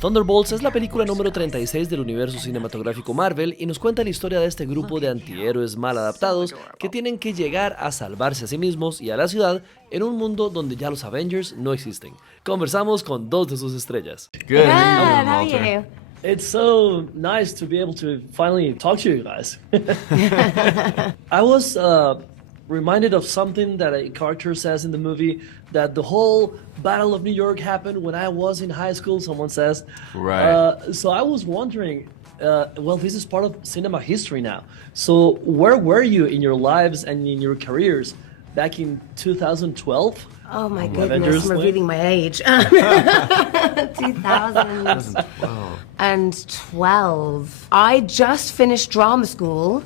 Thunderbolts es la película número 36 del universo cinematográfico Marvel y nos cuenta la historia de este grupo de antihéroes mal adaptados que tienen que llegar a salvarse a sí mismos y a la ciudad en un mundo donde ya los Avengers no existen. Conversamos con dos de sus estrellas. Good. How are you? It's so nice to be able to finally talk to you guys. I was reminded of something that a character says in the movie, that the whole Battle of New York happened when I was in high school, someone says. Right. So I was wondering, well, this is part of cinema history now. So where were you in your lives and in your careers back in 2012? Oh my Avengers goodness, I'm Wave? revealing my age. 2012. I just finished drama school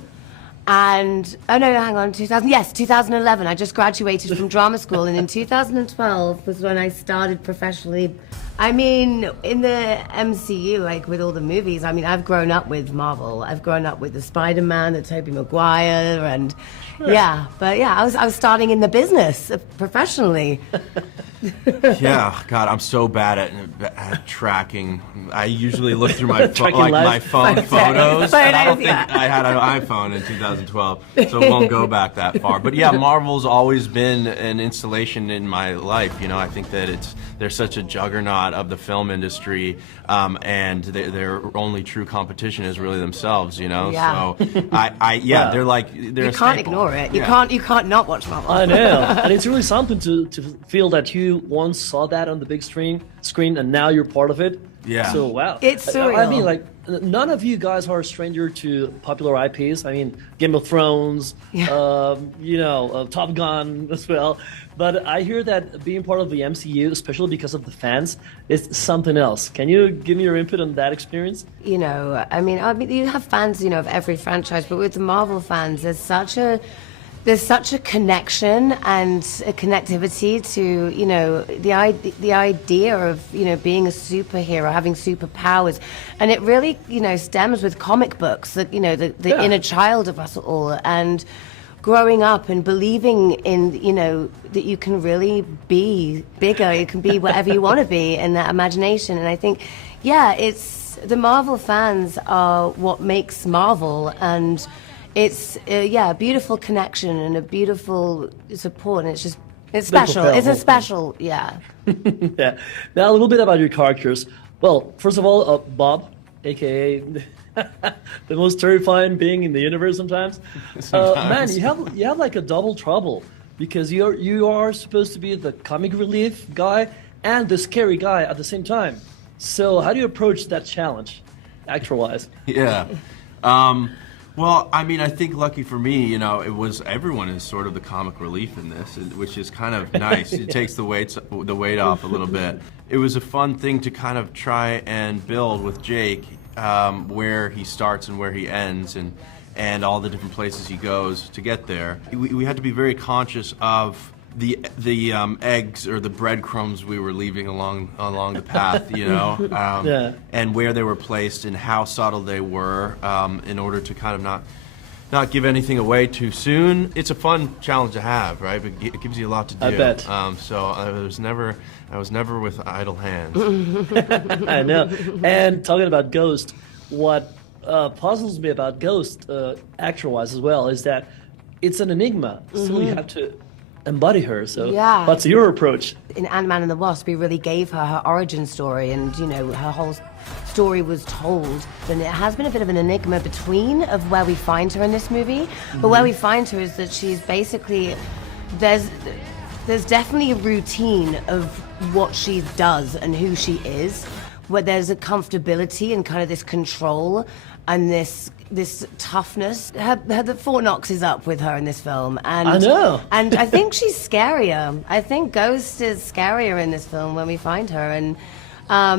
and, 2011. I just graduated from drama school and in 2012 was when I started professionally. I mean, in the MCU, like with all the movies, I mean, I've grown up with Marvel. I've grown up with the Spider-Man, the Tobey Maguire, and I was starting in the business professionally. Yeah, God, I'm so bad at tracking. I usually look through my Tracking my phone photos, and I don't think yeah. I had an iPhone in 2012, so it won't go back that far. But yeah, Marvel's always been an installation in my life. You know, I think that they're such a juggernaut of the film industry, and their only true competition is really themselves. You know, Yeah. so they're You a can't staple. ignore it. You Yeah. can't not watch Marvel. I know, and it's really something to feel that you once saw that on the big screen, and now you're part of it. Yeah. So wow, It's I surreal. mean, like none of you guys are a stranger to popular IPs. I mean, Game of Thrones, Yeah. Top Gun as well. But I hear that being part of the MCU, especially because of the fans, is something else. Can you give me your input on that experience? You know, I mean, you have fans, of every franchise, but with the Marvel fans, there's such a connection and a connectivity to, the idea of, being a superhero, having superpowers. And it really, stems with comic books, the inner child of us all. And growing up and believing in, that you can really be bigger, you can be whatever you want to be in that imagination. And I think, it's the Marvel fans are what makes Marvel, and it's a beautiful connection and a beautiful support, and it's special. It's a special, Yeah. Now a little bit about your characters. Well, first of all, Bob, aka the most terrifying being in the universe sometimes. Man, you have like a double trouble, because you are supposed to be the comic relief guy and the scary guy at the same time. So how do you approach that challenge, actor-wise? Yeah. Well, I mean, I think lucky for me, everyone is sort of the comic relief in this, which is kind of nice. It takes the weight off a little bit. It was a fun thing to kind of try and build with Jake, where he starts and where he ends, and all the different places he goes to get there. We had to be very conscious of the eggs or the breadcrumbs we were leaving along the path, and where they were placed and how subtle they were, in order to kind of not give anything away too soon. It's a fun challenge to have, right? But it gives you a lot to do. I bet. So I was never with idle hands. I know. And talking about Ghost, what puzzles me about Ghost, actor-wise as well, is that it's an enigma. So you have to embody her. So what's your approach? In Ant-Man and the Wasp, we really gave her origin story, and her whole story was told. And it has been a bit of an enigma of where we find her in this movie. But where we find her is that she's basically there's definitely a routine of what she does and who she is, where there's a comfortability and kind of this control and this toughness. The Fort Knox is up with her in this film, and I know. And I think she's scarier. I think Ghost is scarier in this film when we find her, and I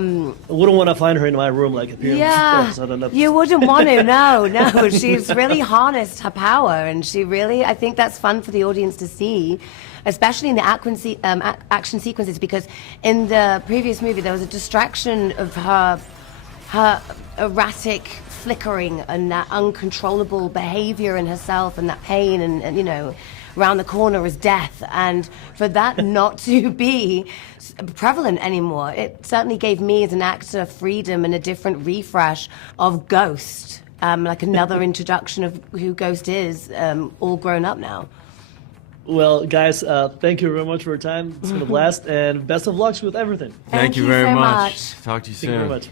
wouldn't want to find her in my room like appearance. yeah, I don't know. you wouldn't want to. No, she's really harnessed her power, and I think that's fun for the audience to see, especially in the action sequences, because in the previous movie there was a distraction of her erratic flickering and that uncontrollable behavior in herself and that pain and around the corner is death. And for that not to be prevalent anymore, it certainly gave me as an actor freedom and a different refresh of Ghost, like another introduction of who Ghost is, all grown up now. Well, guys, thank you very much for your time. It's been a blast, and best of luck with everything. Thank you you very so much. much. Talk to you Thank you soon. very much.